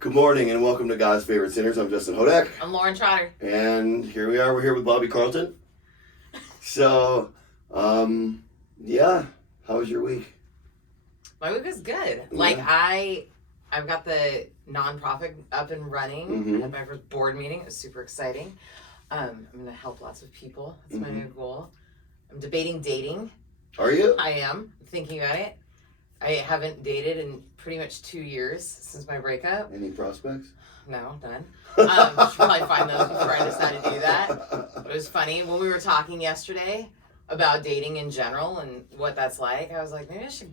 Good morning and welcome to God's Favorite Sinners. I'm Justin Hodak. I'm Lauren Trotter. And here we are. We're here with Bobby Carlton. So, yeah. How was your week? My week was good. Yeah. Like I've got the nonprofit up and running. Mm-hmm. I had my first board meeting. It was super exciting. I'm going to help lots of people. That's my new goal. I'm debating dating. Are you? I am thinking about it. I haven't dated in pretty much 2 years since my breakup. Any prospects? No, none. Should probably find those before I decide to do that. But it was funny when we were talking yesterday about dating in general and what that's like. I was like, maybe I should,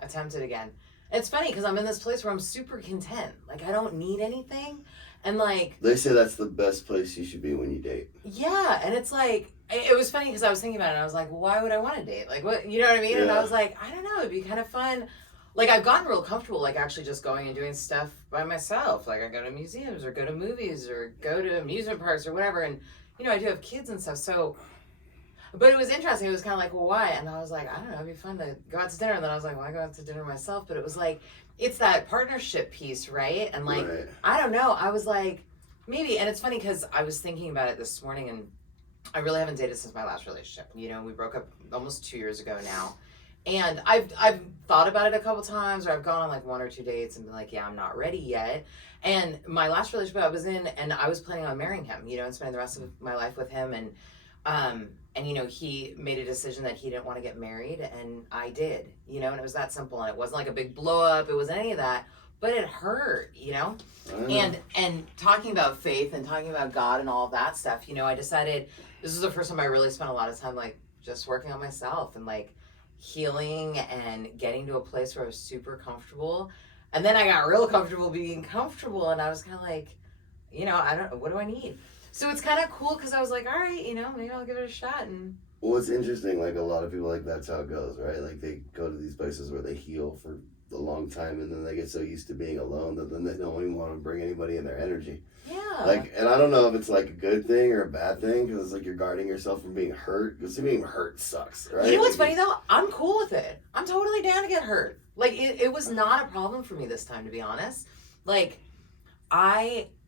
attempt it again. It's funny because I'm in this place where I'm super content. Like, I don't need anything. And, They say that's the best place you should be when you date. Yeah. And it's like, it was funny because I was thinking about it. And I was like, well, why would I want to date? Like, what, you know what I mean? Yeah. And I was like, I don't know. It'd be kind of fun. Like, I've gotten real comfortable, actually just going and doing stuff by myself. Like, I go to museums or go to movies or go to amusement parks or whatever. And, I do have kids and stuff. So, but it was interesting. It was kind of like, well, why? And I was like, I don't know. It'd be fun to go out to dinner. And then I was like, well, I go out to dinner myself. But it was like, it's that partnership piece, right? And right. I don't know. I was like, maybe. And it's funny because I was thinking about it this morning and I really haven't dated since my last relationship. We broke up almost 2 years ago now. And I've thought about it a couple times, or I've gone on 1 or 2 dates and been like, yeah, I'm not ready yet. And my last relationship I was in, and I was planning on marrying him, and spending the rest of my life with him. And he made a decision that he didn't want to get married, and I did, and it was that simple. And it wasn't like a big blow up. It wasn't any of that, but it hurt, And talking about faith and talking about God and all of that stuff, I decided this was the first time I really spent a lot of time just working on myself and healing and getting to a place where I was super comfortable. And then I got real comfortable being comfortable, and I was kind of I don't know, what do I need? So it's kind of cool because I was like, all right, maybe I'll give it a shot. And well, it's interesting, a lot of people, that's how it goes, right? They go to these places where they heal for a long time, and then they get so used to being alone that then they don't even want to bring anybody in their energy. Yeah. And I don't know if it's a good thing or a bad thing, because it's you're guarding yourself from being hurt, because being hurt sucks, right? You know what's funny though? I'm cool with it. I'm totally down to get hurt. It was not a problem for me this time, to be honest.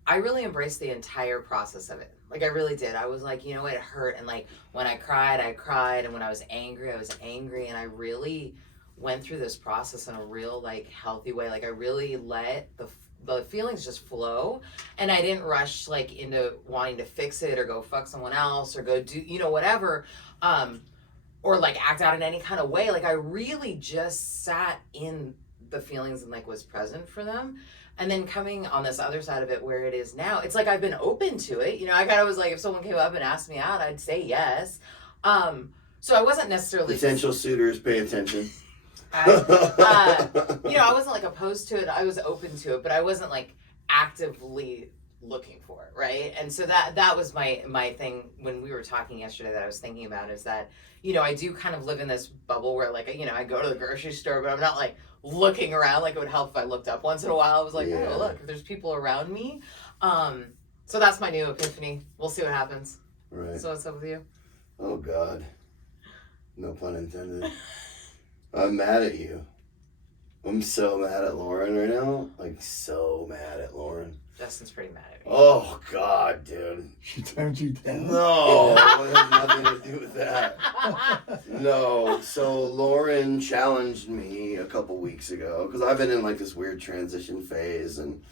I really embraced the entire process of it. I really did. I was like, it hurt. And when I cried, and when I was angry, I was angry. And I really went through this process in a real healthy way. I really let the feelings just flow, and I didn't rush into wanting to fix it or go fuck someone else or go do whatever, or act out in any kind of way. I really just sat in the feelings and was present for them. And then coming on this other side of it where it is now, it's I've been open to it. I kind of was if someone came up and asked me out, I'd say yes. So I wasn't necessarily potential suitors, pay attention. I wasn't opposed to it. I was open to it, but I wasn't actively looking for it, right? And so that was my thing when we were talking yesterday that I was thinking about, is that I do kind of live in this bubble where I go to the grocery store, but I'm not looking around. It would help if I looked up once in a while. I was oh, look, if there's people around me. So that's my new epiphany. We'll see what happens. Right. So what's up with you? Oh God, no pun intended. I'm mad at you. I'm so mad at Lauren right now. So mad at Lauren. Justin's pretty mad at me. Oh, God, dude. She turned you down? No, it has nothing to do with that. No, so Lauren challenged me a couple weeks ago, because I've been in this weird transition phase, and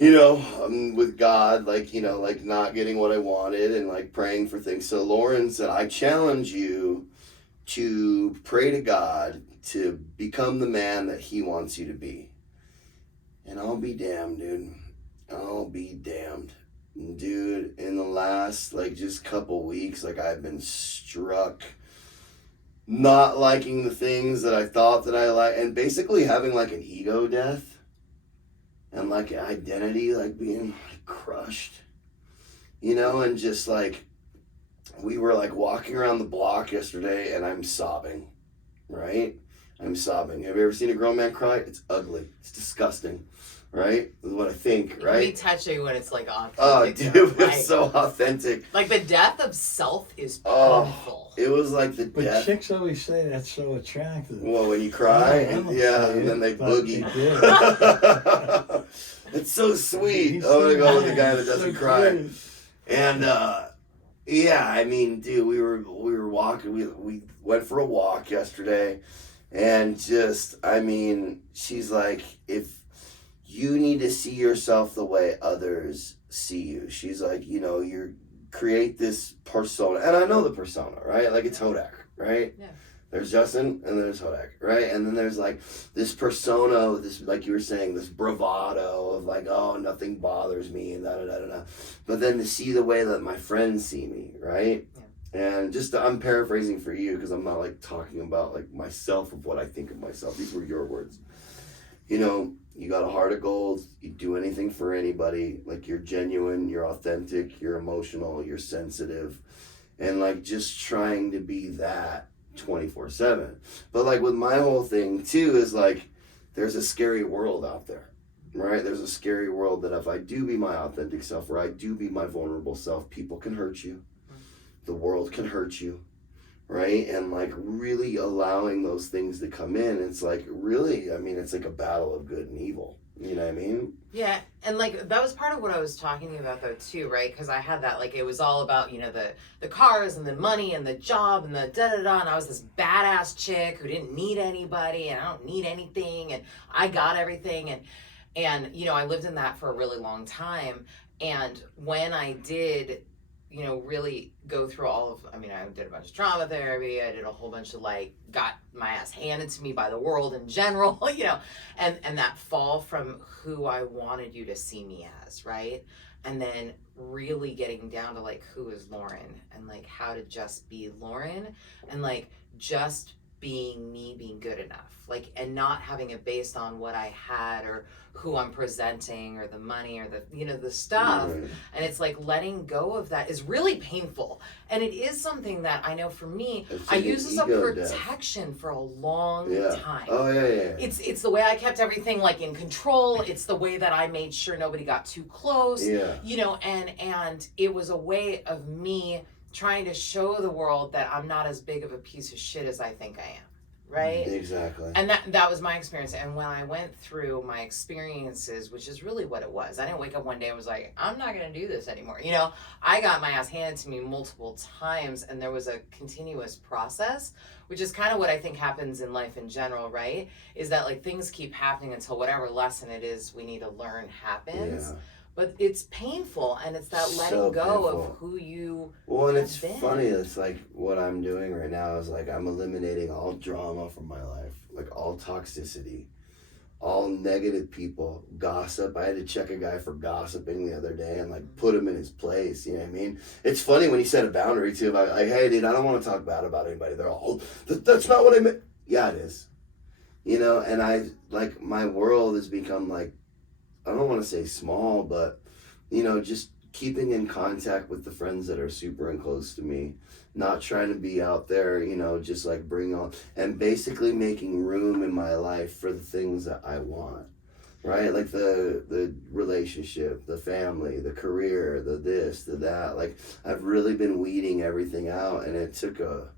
I'm with God, not getting what I wanted and praying for things. So Lauren said, I challenge you to pray to God to become the man that he wants you to be. And I'll be damned, dude. I'll be damned. Dude, in the last, just couple weeks, I've been struck not liking the things that I thought that I like, and basically having, an ego death, and, an identity, being, crushed, and just, we were, walking around the block yesterday, and I'm sobbing, right? I'm sobbing. Have you ever seen a grown man cry? It's ugly. It's disgusting. Right? Is what I think, right? It can be touching when it's authentic. Oh, dude, it's so authentic. The death of self is painful. It was the death. But chicks always say that's so attractive. Well, when you cry, and then they boogie. It's so sweet. He's I'm gonna so go with the nice. guy that So doesn't cry. cute. And yeah, I mean, dude, we were walking. We went for a walk yesterday, and just, I mean, she's like, if you need to see yourself the way others see you, she's like, you know, you create this persona, and I know the persona, right? Like it's Hodak, right? Yeah. There's Justin, and there's Hodak, right? And then there's like this persona, this, like you were saying, this bravado of like, oh, nothing bothers me, and da da da da da. But then to see the way that my friends see me, right? Yeah. And just I'm paraphrasing for you because I'm not like talking about like myself of what I think of myself. These were your words. You know, you got a heart of gold. You do anything for anybody. Like you're genuine, you're authentic, you're emotional, you're sensitive, and like just trying to be that 24/7. But like with my whole thing too is like there's a scary world out there, right? There's a scary world that if I do be my authentic self or I do be my vulnerable self, people can hurt you, the world can hurt you, right? And like really allowing those things to come in, it's like really, I mean, it's like a battle of good and evil, you know what I mean? Yeah, and like that was part of what I was talking about though too, right? Because I had that, like, it was all about, you know, the cars and the money and the job and the da da da, and I was this badass chick who didn't need anybody and I don't need anything and I got everything, and you know, I lived in that for a really long time. And when I did, you know, really go through all of, I mean, I did a bunch of trauma therapy, I did a whole bunch of like, got my ass handed to me by the world in general, you know, and that fall from who I wanted you to see me as, right? And then really getting down to like, who is Lauren, and like how to just be Lauren, and like just being me, being good enough, like, and not having it based on what I had or who I'm presenting or the money or the, you know, the stuff. Right. And it's like letting go of that is really painful. And it is something that I know for me, It's I like used an as a ego death. protection for a long Yeah. time. Oh yeah. It's the way I kept everything like in control. It's the way that I made sure nobody got too close. Yeah. You know, and it was a way of me trying to show the world that I'm not as big of a piece of shit as I think I am. Right? Exactly. And that was my experience. And when I went through my experiences, which is really what it was, I didn't wake up one day and was like, I'm not going to do this anymore. You know, I got my ass handed to me multiple times, and there was a continuous process, which is kind of what I think happens in life in general, right? Is that like things keep happening until whatever lesson it is we need to learn happens. Yeah. But it's painful, and it's that letting So go painful. of who you Well, and have it's been. funny. It's like what I'm doing right now is like I'm eliminating all drama from my life, like all toxicity, all negative people, gossip. I had to check a guy for gossiping the other day and like put him in his place. You know what I mean? It's funny when you set a boundary too. About like, hey, dude, I don't want to talk bad about anybody. They're all, that's not what I meant. Yeah, it is. You know, and I like my world has become like, I don't want to say small, but, you know, just keeping in contact with the friends that are super and close to me, not trying to be out there, you know, just like bring on, and basically making room in my life for the things that I want, right? Like the relationship, the family, the career, the this, the that. Like I've really been weeding everything out, and it took a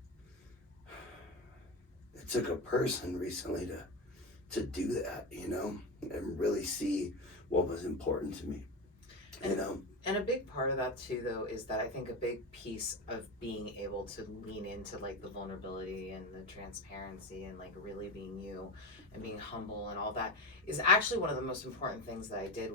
person recently to do that, you know, and really see what was important to me, you know. And a big part of that too, though, is that I think a big piece of being able to lean into like the vulnerability and the transparency and like really being you and being humble and all that is actually one of the most important things that I did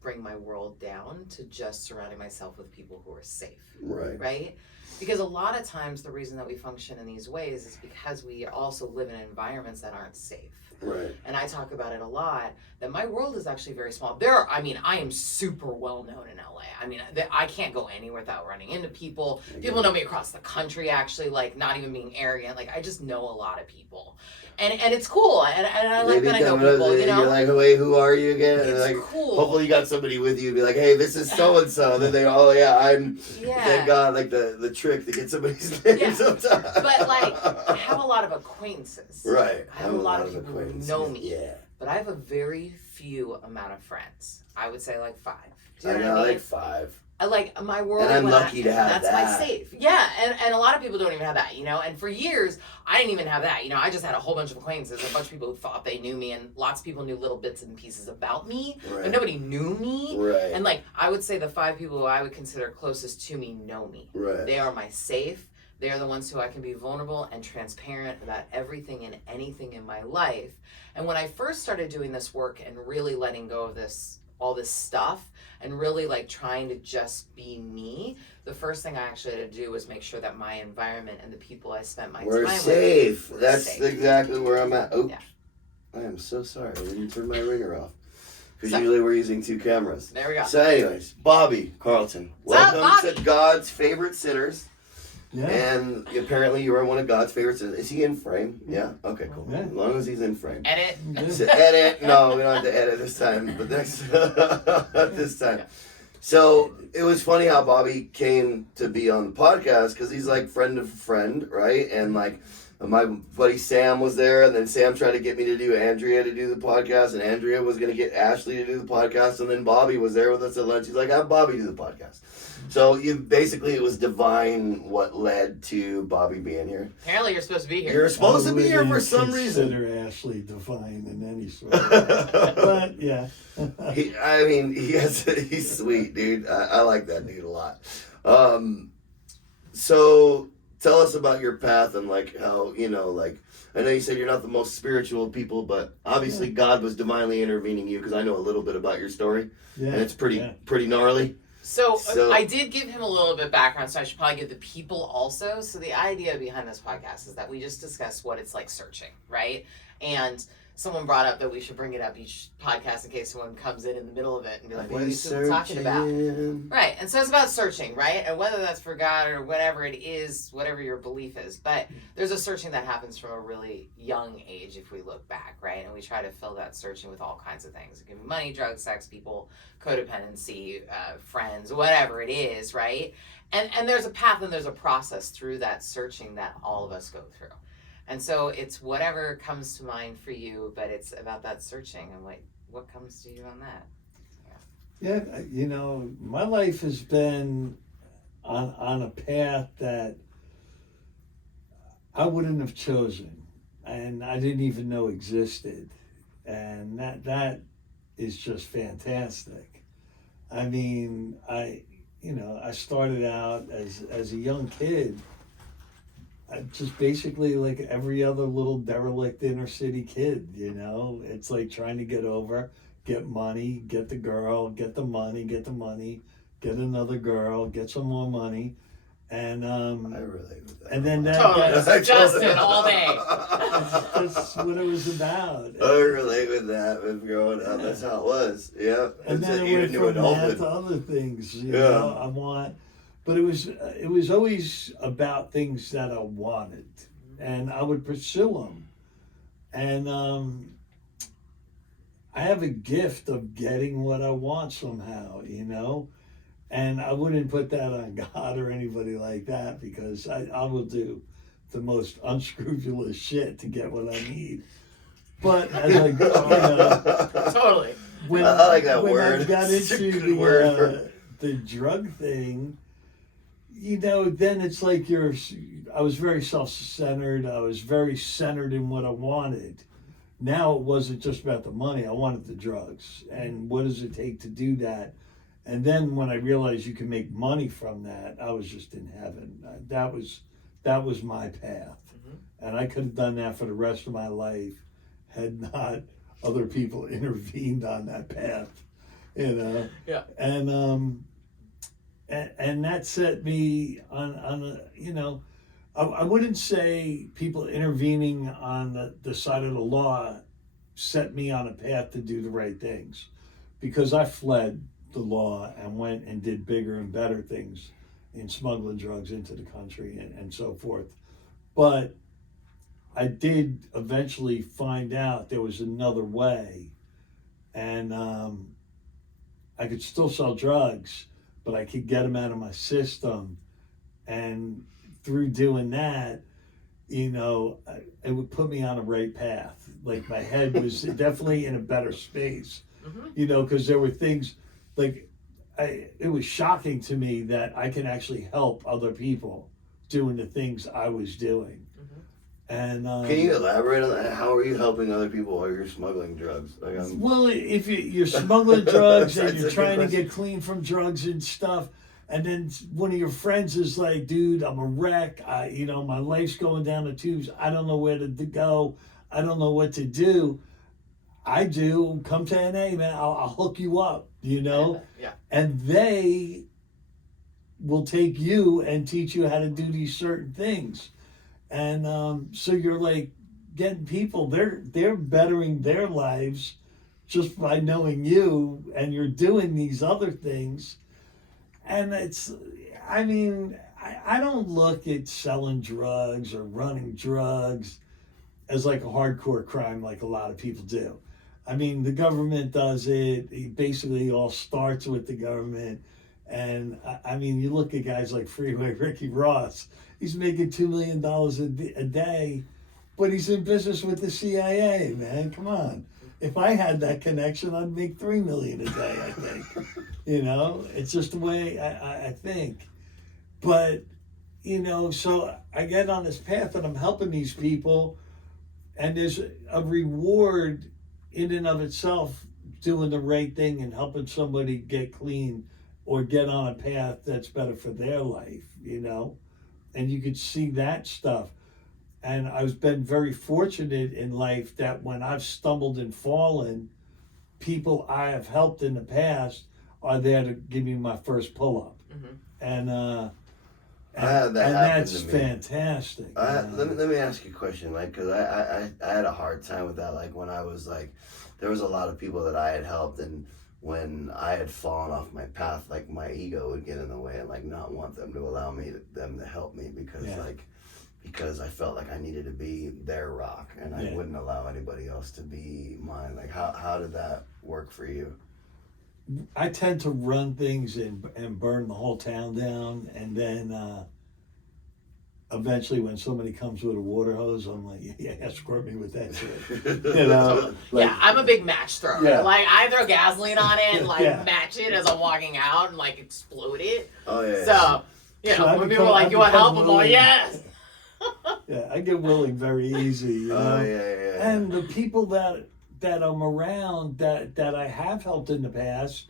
bring my world down to just surrounding myself with people who are safe. Right? Because a lot of times the reason that we function in these ways is because we also live in environments that aren't safe. Right. And I talk about it a lot, that my world is actually very small. I am super well known in LA. I mean, I can't go anywhere without running into people. People know me across the country, actually, like not even being arrogant. Like I just know a lot of people. And it's cool. And I like that I know people, you know? You're like, wait, who are you again? And It's like, cool. hopefully you got somebody with you, be like, hey, this is so-and-so. And then they, oh yeah, I'm, Yeah. thank God, like the trick to get somebody's name Yeah. sometimes. But like, I have a lot of acquaintances. Right. I have a lot of people who know me. Yeah. but I have a very few amount of friends. I would say like 5. Do you I know got what I mean? like 5. I like my world. And I'm when lucky to have that's that. my safe. Yeah, and a lot of people don't even have that, you know. And for years, I didn't even have that. You know, I just had a whole bunch of acquaintances, a bunch of people who thought they knew me, and lots of people knew little bits and pieces about me, Right. but nobody knew me. Right. And like, I would say the 5 people who I would consider closest to me know me. Right. They are my safe. They are the ones who I can be vulnerable and transparent about everything and anything in my life. And when I first started doing this work and really letting go of all this stuff, and really like trying to just be me, the first thing I actually had to do was make sure that my environment and the people I spent my We're time safe. with were That's safe. exactly where I'm at. Oops. Yeah. I am so sorry. I didn't turn my ringer off. Because So- usually we're using 2 cameras. There we go. So anyways, Bobby Carlton. What's up, Welcome Bobby? to God's favorite sinners. Yeah. And apparently you are one of God's favorite sinners. Is he in frame? Yeah? Okay, cool. Yeah. As long as he's in frame. Edit. So edit. No, we don't have to edit this time. But next this time. So it was funny how Bobby came to be on the podcast because he's like friend of a friend, right? And like my buddy Sam was there, and then Sam tried to get me to do Andrea to do the podcast, and Andrea was going to get Ashley to do the podcast, and then Bobby was there with us at lunch. He's like, have Bobby do the podcast. So it was divine what led to Bobby being here. Apparently you're supposed to be here. You're supposed to be here for some I reason. consider Ashley divine in any sort of way. But yeah. He's sweet, dude. I like that dude a lot. So tell us about your path and like how, you know, like I know you said you're not the most spiritual of people, but obviously God was divinely intervening you because I know a little bit about your story, Yeah. and it's pretty gnarly. So I I did give him a little bit of background, so I should probably give the people also. So the idea behind this podcast is that we just discuss what it's like searching, right? And someone brought up that we should bring it up each podcast in case someone comes in the middle of it and be like, what are these people talking about? Right, and so it's about searching, right? And whether that's for God or whatever it is, whatever your belief is. But there's a searching that happens from a really young age if we look back, right? And we try to fill that searching with all kinds of things. It can be money, drugs, sex, people, codependency, friends, whatever it is, right? And there's a path and there's a process through that searching that all of us go through. And so it's whatever comes to mind for you, but it's about that searching and what comes to you on that. Yeah, you know, my life has been on a path that I wouldn't have chosen, and I didn't even know existed, and that is just fantastic. I mean, I started out as a young kid. Just basically like every other little derelict inner city kid, you know. It's like trying to get over, get money, get the girl, get the money, get another girl, get some more money, and I relate with that. and then Totally. Justin, all day. that's what it was about. I relate with that with growing up. That's how it was. Yeah. And then Even it went to from that adulthood. to other things, you Yeah. know. But it was always about things that I wanted, and I would pursue them. And I have a gift of getting what I want somehow, you know. And I wouldn't put that on God or anybody like that, because I will do the most unscrupulous shit to get what I need. But as I go, you know, Totally. when I like that when word. I got It's a into good word the drug thing, you know, then it's like I was very self-centered. I was very centered in what I wanted. Now it wasn't just about the money. I wanted the drugs. And what does it take to do that? And then when I realized you can make money from that, I was just in heaven. That was my path. Mm-hmm. And I could have done that for the rest of my life had not other people intervened on that path, you know. Yeah. And that set me on a, you know, I wouldn't say people intervening on the side of the law set me on a path to do the right things, because I fled the law and went and did bigger and better things in smuggling drugs into the country and so forth. But I did eventually find out there was another way, and I could still sell drugs, but I could get them out of my system. And through doing that, you know, it would put me on a right path. Like my head was definitely in a better space, you know, because there were things like it was shocking to me that I can actually help other people doing the things I was doing. And can you elaborate on that? How are you helping other people while you're smuggling drugs? Like, well, if you're smuggling drugs and you're That's a trying to good question. get clean from drugs and stuff, and then one of your friends is like, "Dude, I'm a wreck. You know, my life's going down the tubes. I don't know where to go. I don't know what to do." I do. Come to NA, man. I'll hook you up. You know, Yeah. and they will take you and teach you how to do these certain things. And so you're like getting people, they're bettering their lives just by knowing you, and you're doing these other things. And it's, I mean, I don't look at selling drugs or running drugs as like a hardcore crime like a lot of people do. I mean, the government does it. It basically all starts with the government. And I mean, you look at guys like Freeway Ricky Ross. He's making $2 million a day, but he's in business with the CIA, man. Come on. If I had that connection, I'd make $3 million a day, I think. You know, it's just the way I think. But, you know, so I get on this path and I'm helping these people, and there's a reward in and of itself doing the right thing and helping somebody get clean or get on a path that's better for their life, you know? And you could see that stuff. And I've been very fortunate in life that when I've stumbled and fallen, people I have helped in the past are there to give me my first pull up. And I had that and happen that's to me. fantastic. Let me ask you a question, like, because I had a hard time with that, like when I was like, there was a lot of people that I had helped, and when I had fallen off my path, like my ego would get in the way and like not want them to allow them to help me because I felt like I needed to be their rock, and I wouldn't allow anybody else to be mine. Like how did that work for you? I tend to run things and burn the whole town down, and then eventually when somebody comes with a water hose, I'm like, yeah, escort me with that shit. You know? Like, Yeah, I'm a big match thrower. Yeah. Like I throw gasoline on it and like Yeah. match it as I'm walking out and like explode it. Oh yeah. So, you So know, I when become- people are like, I you want help? become I'm like, willing. yes. yeah, I get willing very easy, you know? Oh yeah. And the people that I'm around that I have helped in the past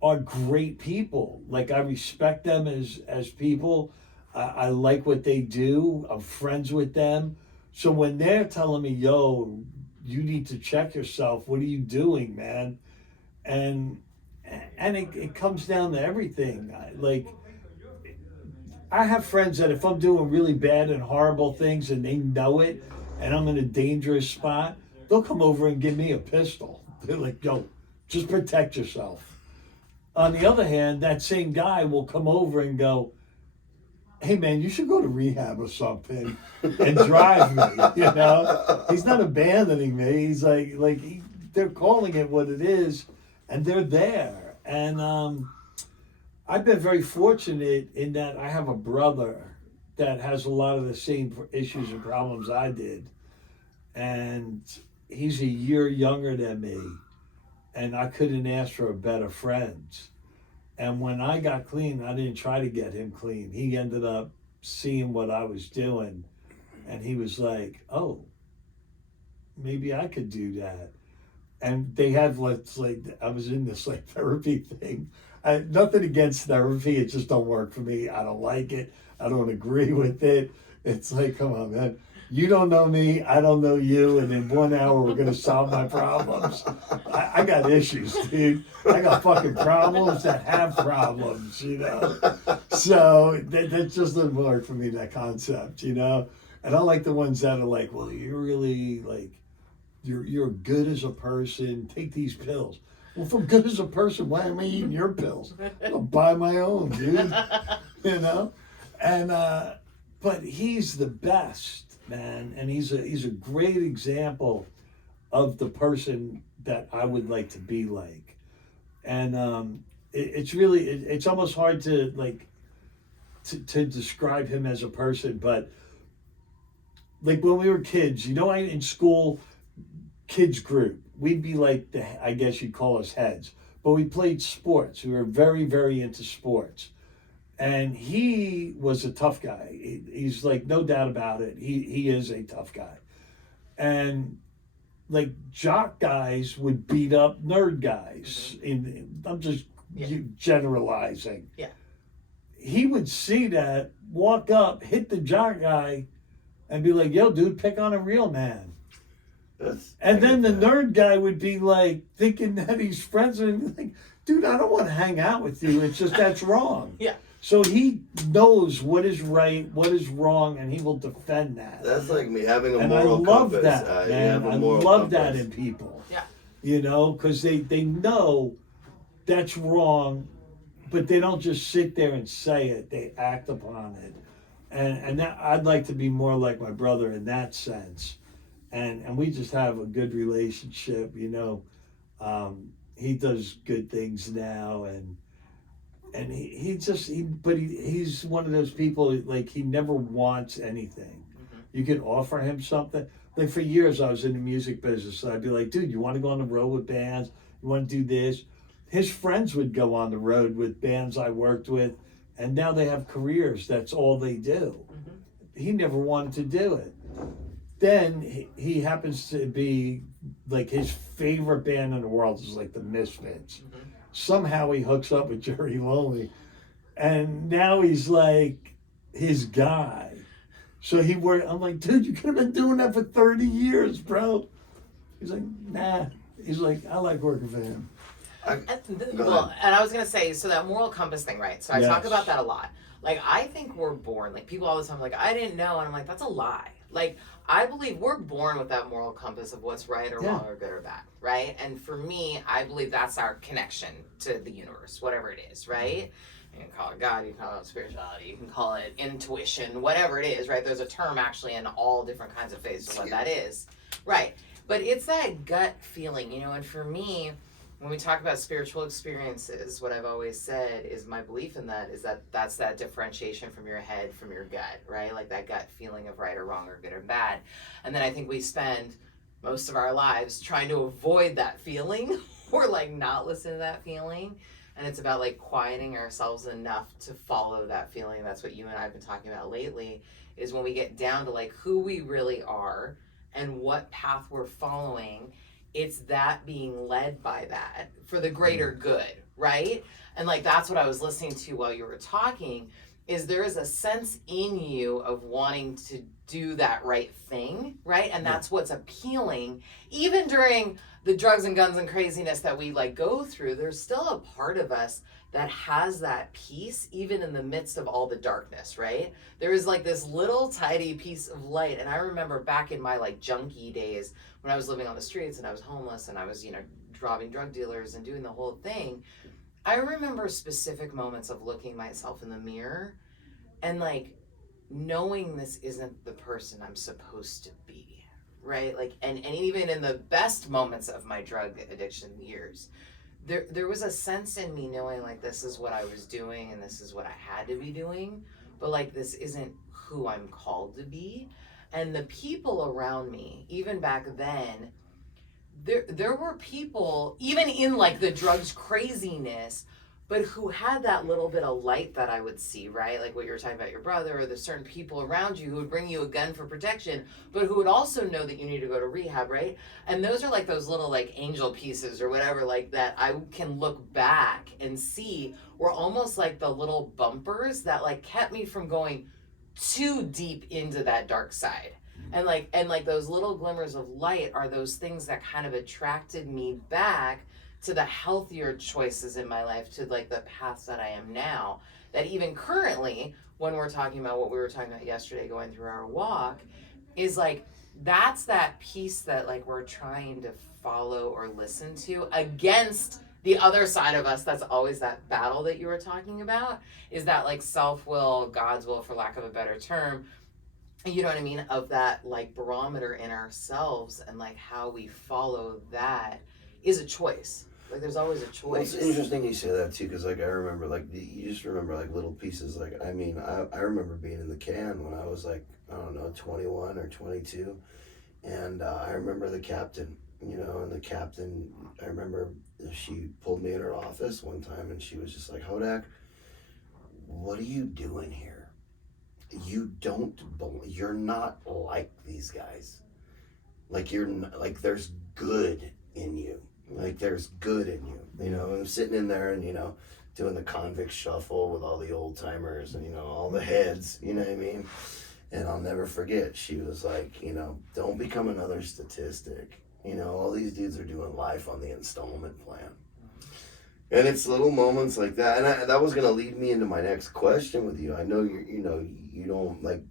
are great people. Like I respect them as people. I like what they do. I'm friends with them. So when they're telling me, yo, you need to check yourself, what are you doing, man? And it comes down to everything. Like I have friends that if I'm doing really bad and horrible things and they know it and I'm in a dangerous spot, they'll come over and give me a pistol. They're like, yo, just protect yourself. On the other hand, that same guy will come over and go, hey man, you should go to rehab or something and drive me, you know? He's not abandoning me. He's they're calling it what it is, and they're there. And I've been very fortunate in that I have a brother that has a lot of the same issues and problems I did. And he's a year younger than me, and I couldn't ask for a better friend. And when I got clean, I didn't try to get him clean. He ended up seeing what I was doing, and he was like, oh, maybe I could do that. And they have like I was in this like therapy thing. Nothing against therapy, it just don't work for me. I don't like it. I don't agree with it. It's like, come on, man. You don't know me, I don't know you, and in 1 hour we're gonna solve my problems. I got issues, dude. I got fucking problems that have problems, you know? So that just doesn't work for me, that concept, you know? And I like the ones that are like, well, you're really like, you're good as a person, take these pills. Well, if I'm good as a person, why am I eating your pills? I'll buy my own, dude. You know? And but he's the best, man, and he's a great example of the person that I would like to be like. And it's almost hard to like to describe him as a person, but like when we were kids, in school, kids group, we'd be like I guess you'd call us heads, but we played sports. We were very, very into sports. And he was a tough guy. He's like, no doubt about it. He is a tough guy. And like jock guys would beat up nerd guys. I'm just generalizing. Yeah. He would see that, walk up, hit the jock guy, and be like, yo, dude, pick on a real man. And then the nerd guy would be like, thinking that he's friends with him, and be like, dude, I don't want to hang out with you. It's just that's wrong. Yeah. So he knows what is right, what is wrong, and he will defend that. That's like me having a and moral I love compass. that, man. I love that in people. Yeah. Because they know that's wrong, but they don't just sit there and say it. They act upon it. And that, I'd like to be more like my brother in that sense. And we just have a good relationship, He does good things now, and he's one of those people, like, he never wants anything. You can offer him something. Like, for years I was in the music business, so I'd be like, dude, you want to go on the road with bands? You want to do this? His friends would go on the road with bands I worked with, and now they have careers. That's all they do. He never wanted to do it. Then he happens to be, like, his favorite band in the world is like the Misfits. Somehow he hooks up with Jerry Lonely, and now he's like his guy. So I'm like, dude, you could have been doing that for 30 years, bro. He's like, nah. He's like, I like working for him. And I was going to say, so that moral compass thing, right? So I talk about that a lot. Like, I think we're born, like, people all the time are like, I didn't know. And I'm like, that's a lie. Like, I believe we're born with that moral compass of what's right or wrong or good or bad, right? And for me, I believe that's our connection to the universe, whatever it is, right? You can call it God, you can call it spirituality, you can call it intuition, whatever it is, right? There's a term actually in all different kinds of phases of what that is, right? But it's that gut feeling, and for me, when we talk about spiritual experiences, what I've always said is my belief in that is that that's that differentiation from your head, from your gut, right? Like that gut feeling of right or wrong or good or bad. And then I think we spend most of our lives trying to avoid that feeling or like not listen to that feeling. And it's about like quieting ourselves enough to follow that feeling. That's what you and I have been talking about lately, is when we get down to like who we really are and what path we're following. It's that being led by that for the greater good, right? And like that's what I was listening to while you were talking, is there is a sense in you of wanting to do that right thing, right? And that's what's appealing. Even during the drugs and guns and craziness that we like go through, there's still a part of us that has that peace even in the midst of all the darkness, right? There is like this little tiny piece of light. And I remember back in my like junkie days when I was living on the streets and I was homeless and I was, robbing drug dealers and doing the whole thing. I remember specific moments of looking myself in the mirror and like knowing this isn't the person I'm supposed to be, right? Like, and even in the best moments of my drug addiction years, there was a sense in me knowing like this is what I was doing and this is what I had to be doing, but like this isn't who I'm called to be. And the people around me, even back then, there were people, even in like the drugs craziness, but who had that little bit of light that I would see, right? Like what you were talking about your brother, or there's certain people around you who would bring you a gun for protection, but who would also know that you need to go to rehab, right? And those are like those little like angel pieces or whatever, like that I can look back and see were almost like the little bumpers that like kept me from going too deep into that dark side. And like those little glimmers of light are those things that kind of attracted me back to the healthier choices in my life, to like the path that I am now, that even currently, when we're talking about what we were talking about yesterday, going through our walk, is like, that's that piece that like we're trying to follow or listen to against the other side of us. That's always that battle that you were talking about, is that like self-will, God's will, for lack of a better term, you know what I mean, of that like barometer in ourselves, and like how we follow that is a choice. Like there's always a choice. Well, it's interesting you say that too, because like I remember like you just remember like little pieces. Like I mean, I remember being in the can when I was like I don't know, 21 or 22. And I remember the captain, you know, and the captain, I remember she pulled me in her office one time and she was just like, Hodak, what are you doing here? You're not like these guys. Like there's good in you. Like there's good in you. You know, and I'm sitting in there and, you know, doing the convict shuffle with all the old timers and, you know, all the heads, you know what I mean? And I'll never forget, she was like, you know, don't become another statistic. You know, all these dudes are doing life on the installment plan. And it's little moments like that. And that was going to lead me into my next question with you. I know you don't like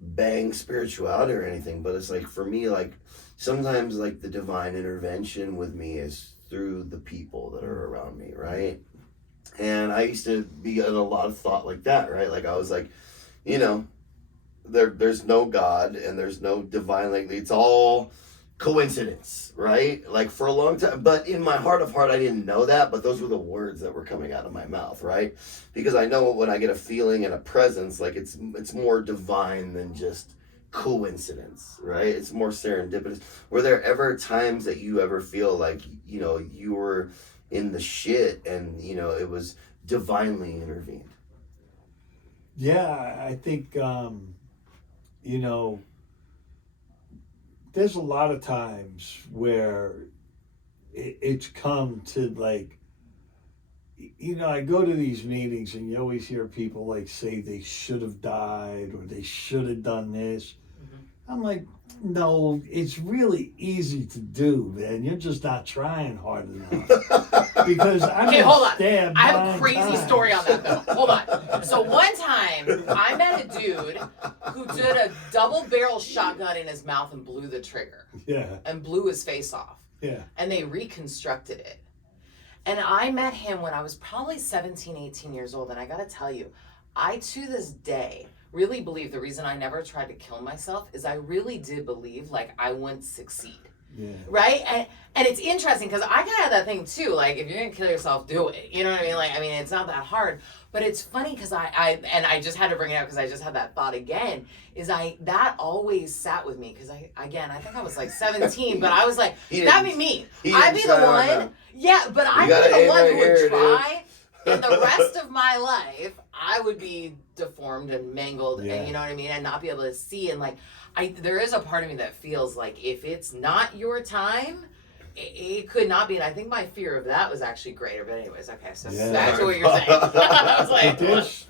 bang spirituality or anything, but it's like for me, like sometimes like the divine intervention with me is through the people that are around me, right? And I used to be in a lot of thought like that, right? Like I was like, you know, there's no God and there's no divine, like it's all coincidence, right? Like for a long time, but in my heart of heart I didn't know that, but those were the words that were coming out of my mouth, right? Because I know when I get a feeling and a presence, like it's more divine than just coincidence, right? It's more serendipitous. Were there ever times that you ever feel like, you know, you were in the shit and, you know, it was divinely intervened? Yeah, I think, you know, there's a lot of times where it's come to like, you know, I go to these meetings and you always hear people like say they should have died or they should have done this. Mm-hmm. I'm like, no, it's really easy to do, man. You're just not trying hard enough. Because okay, hold on. I have a crazy story on that though. Hold on. So one time I met a dude who did a double barrel shotgun in his mouth and blew the trigger. Yeah. And blew his face off. Yeah. And they reconstructed it. And I met him when I was probably 17, 18 years old. And I gotta tell you, I to this day really believe the reason I never tried to kill myself is I really did believe like I wouldn't succeed. Yeah. Right? And it's interesting because I kind of had that thing too. Like, if you're going to kill yourself, do it. You know what I mean? Like, I mean, it's not that hard. But it's funny because I just had to bring it up because I just had that thought again, that always sat with me because I think I was like 17, but I was like, that'd be me. I'd be the one. Yeah, but I'd be the one who would try. And the rest of my life, I would be deformed and mangled, and you know what I mean, and not be able to see. And like, there is a part of me that feels like if it's not your time, it could not be. And I think my fear of that was actually greater. But anyways, okay, so back to what you're saying. I was like,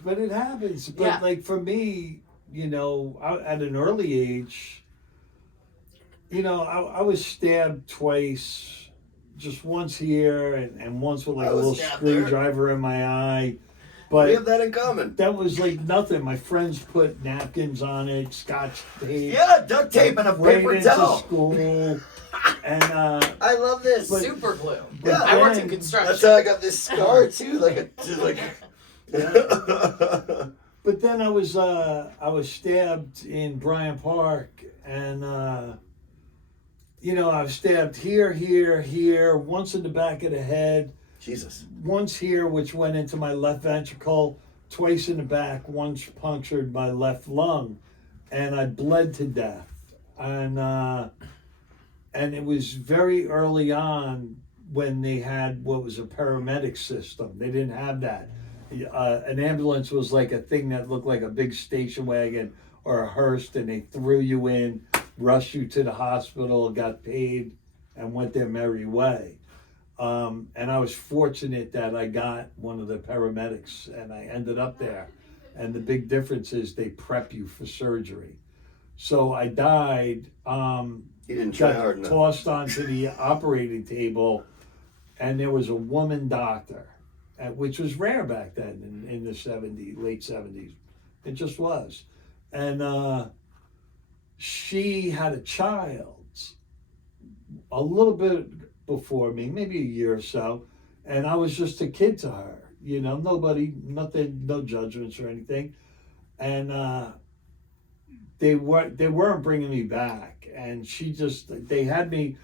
but it happens. But like for me, you know, at an early age, you know, I was stabbed twice. Just once here and once with like a little screwdriver in my eye. But we have that in common. That was like nothing. My friends put napkins on it, scotch tape. Yeah, duct tape and a paper towel. School. And I love this. Super glue. Yeah, I worked in construction. That's how I got this scar too. But then I was stabbed in Bryant Park and you know, I was stabbed here, once in the back of the head. Jesus. Once here, which went into my left ventricle, twice in the back, once punctured my left lung. And I bled to death. And it was very early on when they had what was a paramedic system. They didn't have that. An ambulance was like a thing that looked like a big station wagon or a hearse, and they threw you in, rushed you to the hospital, got paid, and went their merry way. And I was fortunate that I got one of the paramedics, and I ended up there. And the big difference is they prep you for surgery. So I died, you didn't try hard enough. Tossed onto the operating table, and there was a woman doctor, which was rare back then in the 70s, late 70s. It just was. And she had a child a little bit before me, maybe a year or so, and I was just a kid to her. You know, nothing, no judgments or anything. And they weren't bringing me back, and they had me.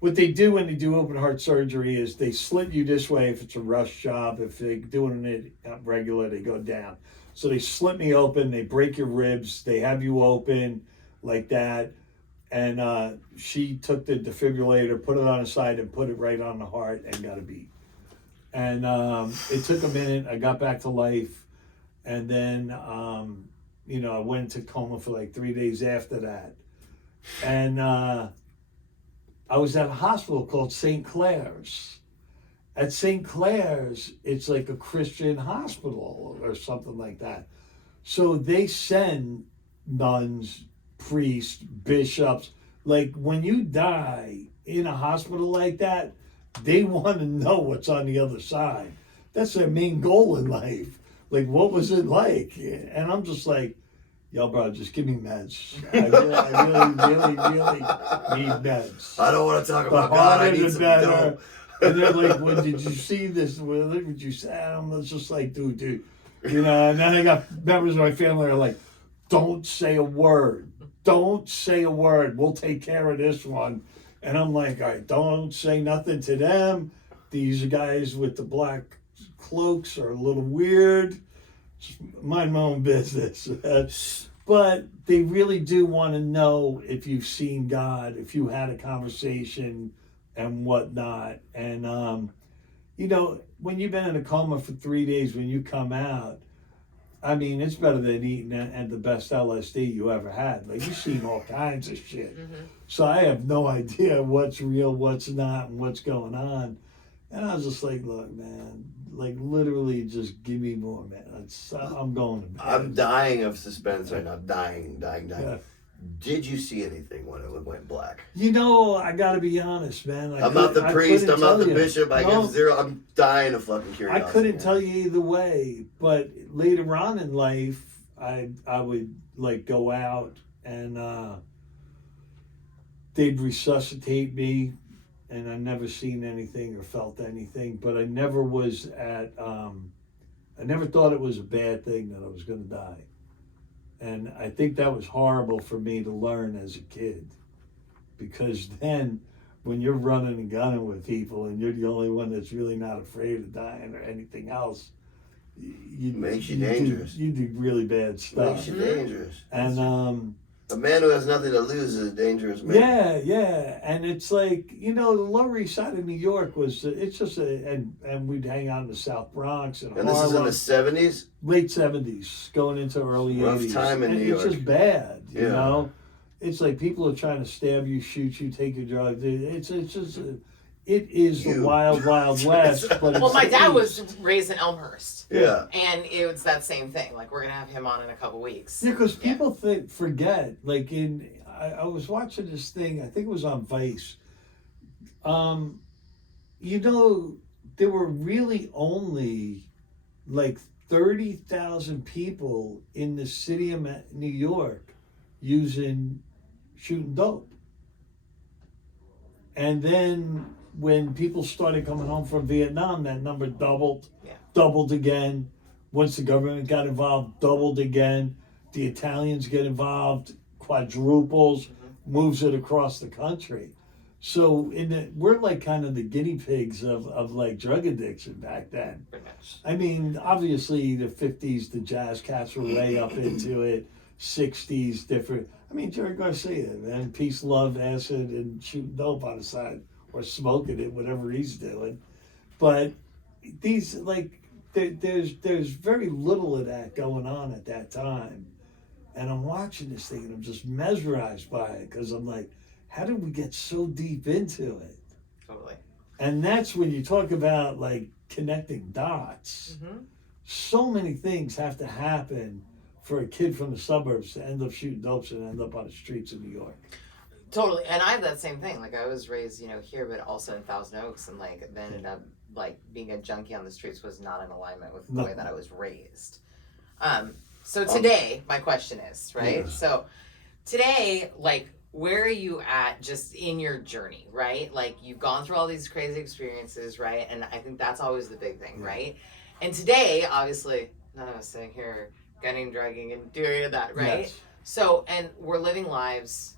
What they do when they do open heart surgery is they slit you this way if it's a rush job. If they're doing it regular, they go down. So they slit me open, they break your ribs, they have you open like that. And she took the defibrillator, put it on the side, and put it right on the heart and got a beat. And it took a minute. I got back to life. And then, I went into coma for like 3 days after that. And I was at a hospital called St. Clair's. At St. Clair's, it's like a Christian hospital or something like that. So they send nuns, priests, bishops. Like when you die in a hospital like that, they want to know what's on the other side. That's their main goal in life. Like, what was it like? And I'm just like, yo, bro, just give me meds. I really need meds. I don't want to talk The about God. I harder need the some better. dope. And they're like, when did you see this? What did you say? I'm just like, dude. And then I got members of my family are like, don't say a word. Don't say a word. We'll take care of this one. And I'm like, all right, don't say nothing to them. These guys with the black cloaks are a little weird. Just mind my own business. But they really do want to know if you've seen God, if you had a conversation and whatnot. And, when you've been in a coma for 3 days, when you come out, I mean, it's better than eating and the best LSD you ever had. Like, you've seen all kinds of shit. Mm-hmm. So I have no idea what's real, what's not, and what's going on. And I was just like, look, man, like literally just give me more, man. I'm going to bed. I'm dying of suspense right now. Dying. Yeah. Did you see anything when it went black? I got to be honest, man. I'm not the priest. I'm not the bishop. I No. give zero. I'm dying of fucking curiosity. I couldn't tell you either way, but later on in life, I would like go out and they'd resuscitate me, and I never seen anything or felt anything. But I never was at. I never thought it was a bad thing that I was going to die, and I think that was horrible for me to learn as a kid, because then when you're running and gunning with people and you're the only one that's really not afraid of dying or anything else, Makes you dangerous. You do really bad stuff. Makes you dangerous. And a man who has nothing to lose is a dangerous man. yeah, and it's like, the Lower East Side of New York was, it's just and we'd hang out in the South Bronx and And this is in Harlem. the 70s? Late 70s, going into early Rough 80s. time in and New it's York. just bad, you Yeah. know? It's like people are trying to stab you, shoot you, take your drugs. It's just, it is the wild, wild west. But Well, it's my the dad East. was raised in Elmhurst. Yeah. And it was that same thing. Like, we're going to have him on in a couple weeks. Yeah, because people forget. Like I was watching this thing. I think it was on Vice. There were really only like 30,000 people in the city of New York shooting dope. And then when people started coming home from Vietnam, that number doubled again. Once the government got involved, doubled again. The Italians get involved, quadruples, moves it across the country. So we're like kind of the guinea pigs of like drug addiction back then. Pretty much. I mean, obviously the 50s, the jazz cats were way up into it. 60s, different. I mean, Jerry Garcia, man, peace, love, acid, and shooting dope on the side or smoking it, whatever he's doing. But these, like, there's very little of that going on at that time. And I'm watching this thing and I'm just mesmerized by it because I'm like, how did we get so deep into it? Totally. And that's when you talk about like connecting dots. Mm-hmm. So many things have to happen for a kid from the suburbs to end up shooting dopes and end up on the streets of New York. Totally. And I have that same thing. Like, I was raised, here, but also in Thousand Oaks, and like then ended up like being a junkie on the streets was not in alignment with the way that I was raised. So today, my question is, right? Yes. So today, like, where are you at just in your journey, right? Like, you've gone through all these crazy experiences, right? And I think that's always the big thing, right? And today, obviously, none of us sitting here gunning, drugging, and doing that, right? Yes. So, and we're living lives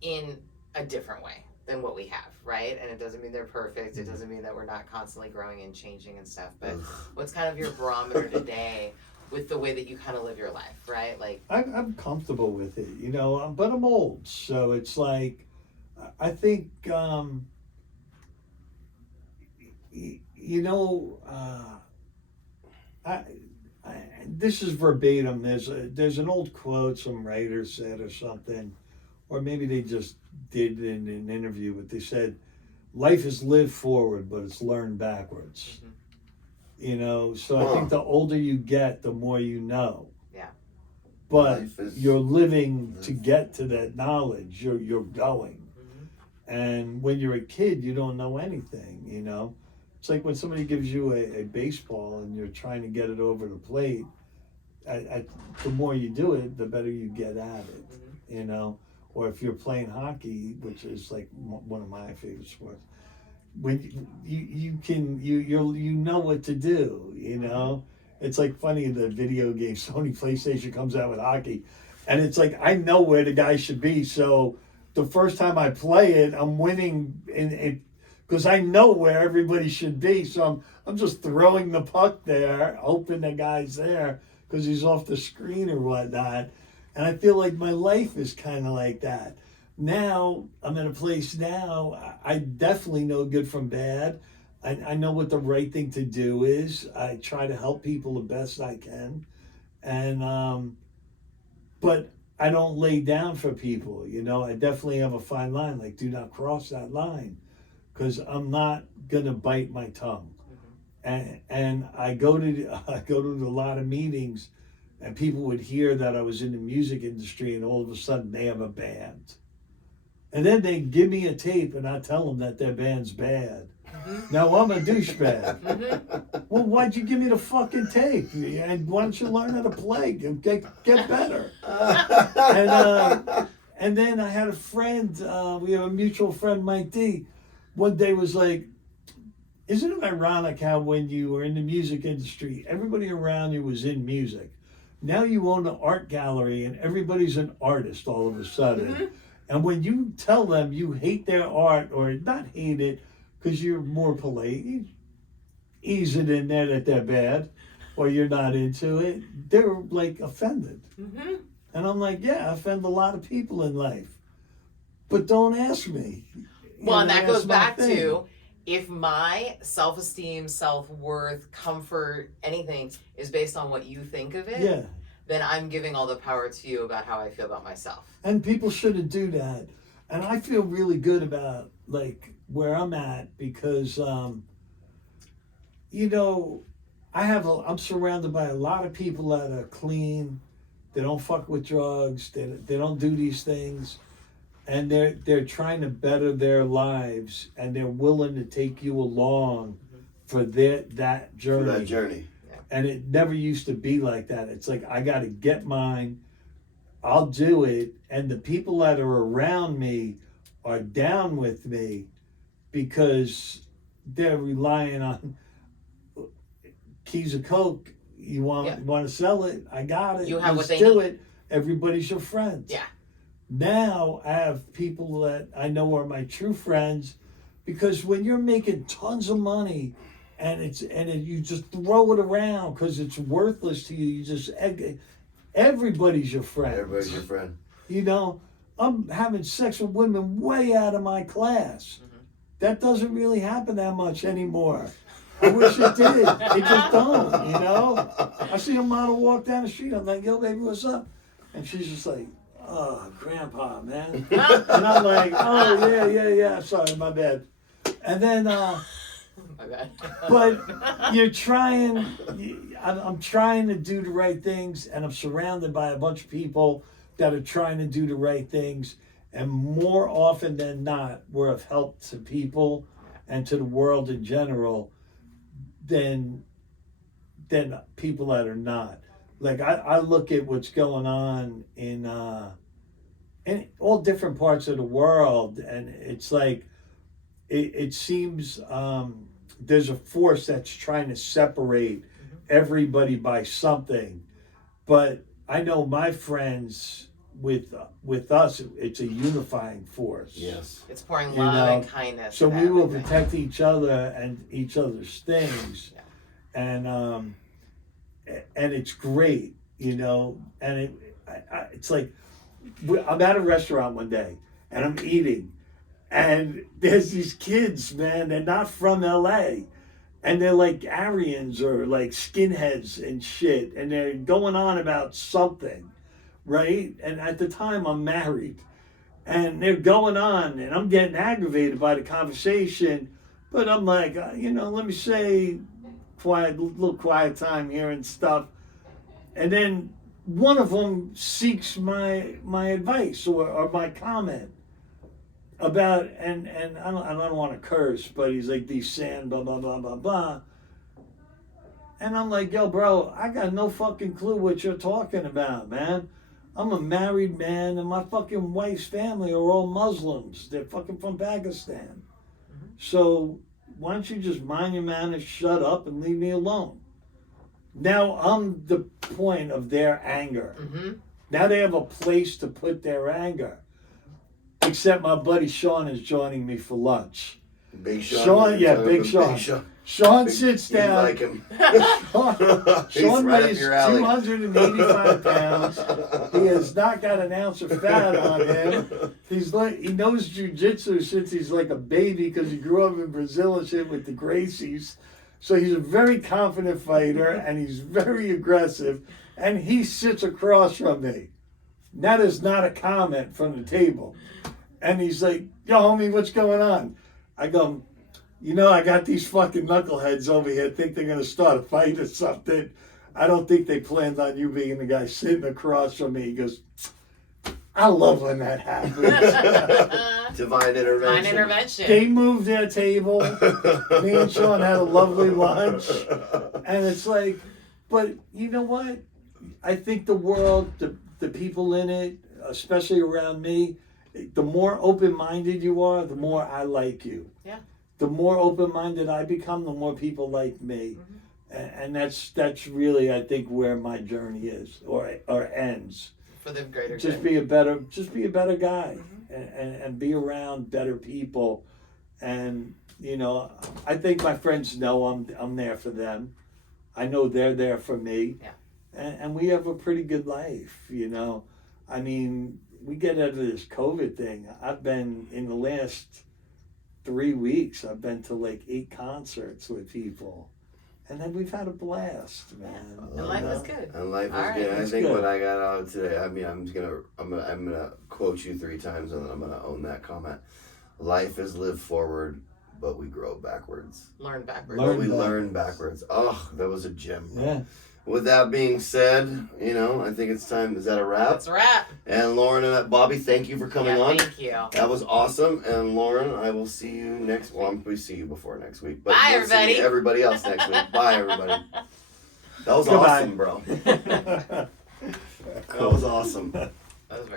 in a different way than what we have, right? And it doesn't mean they're perfect. It doesn't mean that we're not constantly growing and changing and stuff. But what's kind of your barometer today with the way that you kind of live your life, right? Like, I'm comfortable with it, you know, but I'm old, so it's like, I think, you know, this is verbatim. There's an old quote some writer said or something, or maybe they just did in an interview, but they said, life is lived forward, but it's learned backwards. Mhm. You know, so I think the older you get, the more you know. Yeah. But you're living to get to that knowledge. You're going. Mm-hmm. And when you're a kid, you don't know anything, you know. It's like when somebody gives you a baseball and you're trying to get it over the plate, the more you do it, the better you get at it, Mm-hmm. you know. Or if you're playing hockey, which is like one of my favorite sports, when you know what to do, you know. It's like funny in the video game, Sony PlayStation comes out with hockey, and it's like I know where the guy should be, so the first time I play it, I'm winning because I know where everybody should be. So I'm just throwing the puck there, hoping the guy's there because he's off the screen or whatnot. And I feel like my life is kind of like that. Now, I'm in a place now, I definitely know good from bad. I know what the right thing to do is. I try to help people the best I can. And, but I don't lay down for people, you know. I definitely have a fine line, like do not cross that line, because I'm not going to bite my tongue. And I go to a lot of meetings, and people would hear that I was in the music industry, and all of a sudden they have a band. And then they give me a tape, and I tell them that their band's bad. Mm-hmm. Now I'm a douchebag. Mm-hmm. Well, why'd you give me the fucking tape? And why don't you learn how to play? Get better. And then I had a friend, we have a mutual friend, Mike D, one day was like, isn't it ironic how when you were in the music industry, everybody around you was in music? Now you own an art gallery and everybody's an artist all of a sudden. Mm-hmm. And when you tell them you hate their art, or not hate it because you're more polite, you ease it in there that they're bad or you're not into it, they're like offended. Mm-hmm. And I'm like, yeah, I offend a lot of people in life. But don't ask me. Well, and that goes back to, if my self-esteem, self-worth, comfort, anything is based on what you think of it, then I'm giving all the power to you about how I feel about myself. And people shouldn't do that. And I feel really good about like where I'm at because, you know, I'm surrounded by a lot of people that are clean. They don't fuck with drugs. They don't do these things. And they're trying to better their lives, and they're willing to take you along for that journey. For that journey. Yeah. And it never used to be like that. It's like, I got to get mine. I'll do it. And the people that are around me are down with me because they're relying on keys of Coke. You want to sell it? I got it. You have Let's what they do need. it. Everybody's your friend. Yeah. Now I have people that I know are my true friends, because when you're making tons of money and you just throw it around because it's worthless to you, everybody's your friend. Everybody's your friend. You know, I'm having sex with women way out of my class. Mm-hmm. That doesn't really happen that much anymore. I wish it did. It just don't, you know? I see a model walk down the street. I'm like, yo, baby, what's up? And she's just like, oh, grandpa, man. And I'm like, oh, yeah. Sorry, my bad. And then, my bad. But you're trying, I'm trying to do the right things, and I'm surrounded by a bunch of people that are trying to do the right things. And more often than not, we're of help to people and to the world in general than people that are not. Like I look at what's going on in all different parts of the world, and it's like it seems there's a force that's trying to separate everybody by something. But I know my friends with us, it's a unifying force. Yes, it's pouring love and kindness. So we will protect each other and each other's things. Yeah. and it's great, you know. And it's like I'm at a restaurant one day and I'm eating, and there's these kids, man. They're not from LA, and they're like Aryans or like skinheads and shit, and they're going on about something, right? And at the time, I'm married, and they're going on, and I'm getting aggravated by the conversation, but I'm like, you know, let me say, little quiet time here and stuff, and then one of them seeks my advice or my comment about, and I don't want to curse, but he's like, these sand, blah, blah, blah, blah, blah. And I'm like, yo, bro, I got no fucking clue what you're talking about, man. I'm a married man, and my fucking wife's family are all Muslims. They're fucking from Pakistan. Mm-hmm. So why don't you just mind your manners, shut up, and leave me alone? Now I'm the point of their anger. Mm-hmm. Now they have a place to put their anger. Except my buddy Sean is joining me for lunch. Big Sean. Sean, yeah, Big Sean. Sean sits down. You like him. Sean right weighs 285 pounds. He has not got an ounce of fat on him. He's like, he knows jiu-jitsu since he's like a baby because he grew up in Brazil and shit with the Gracies. So he's a very confident fighter and he's very aggressive. And he sits across from me. That is not a comment from the table. And he's like, yo, homie, what's going on? I go, you know, I got these fucking knuckleheads over here think they're going to start a fight or something. I don't think they planned on you being the guy sitting across from me. He goes, I love when that happens. Divine intervention. They moved their table. Me and Sean had a lovely lunch. And it's like, but you know what? I think the world, the people in it, especially around me, the more open-minded you are, the more I like you. Yeah. The more open-minded I become, the more people like me. Mm-hmm. And that's really, I think, where my journey is or ends. For the greater Just good. be a better guy. Mm-hmm. And be around better people. And, you know, I think my friends know I'm there for them. I know they're there for me. Yeah. And we have a pretty good life, you know. I mean, we get out of this COVID thing. I've been, in the last 3 weeks, I've been to like 8 concerts with people. And then we've had a blast, man. And life is good. And life is All right. good. I It's think good. what I got out of today, I mean, I'm gonna quote you 3 times and then I'm gonna own that comment. Life is lived forward, but we grow backwards. Learn backwards. But we learn backwards. Oh, that was a gem. Yeah. With that being said, you know, I think it's time. Is that a wrap? That's a wrap. And Lauren and Bobby, thank you for coming on. Thank you. That was awesome. And Lauren, I will see you next. Well, we see you before next week. But Bye, we'll see everybody. everybody else next week. Bye, everybody. That was Goodbye. awesome, bro. That was awesome. That was very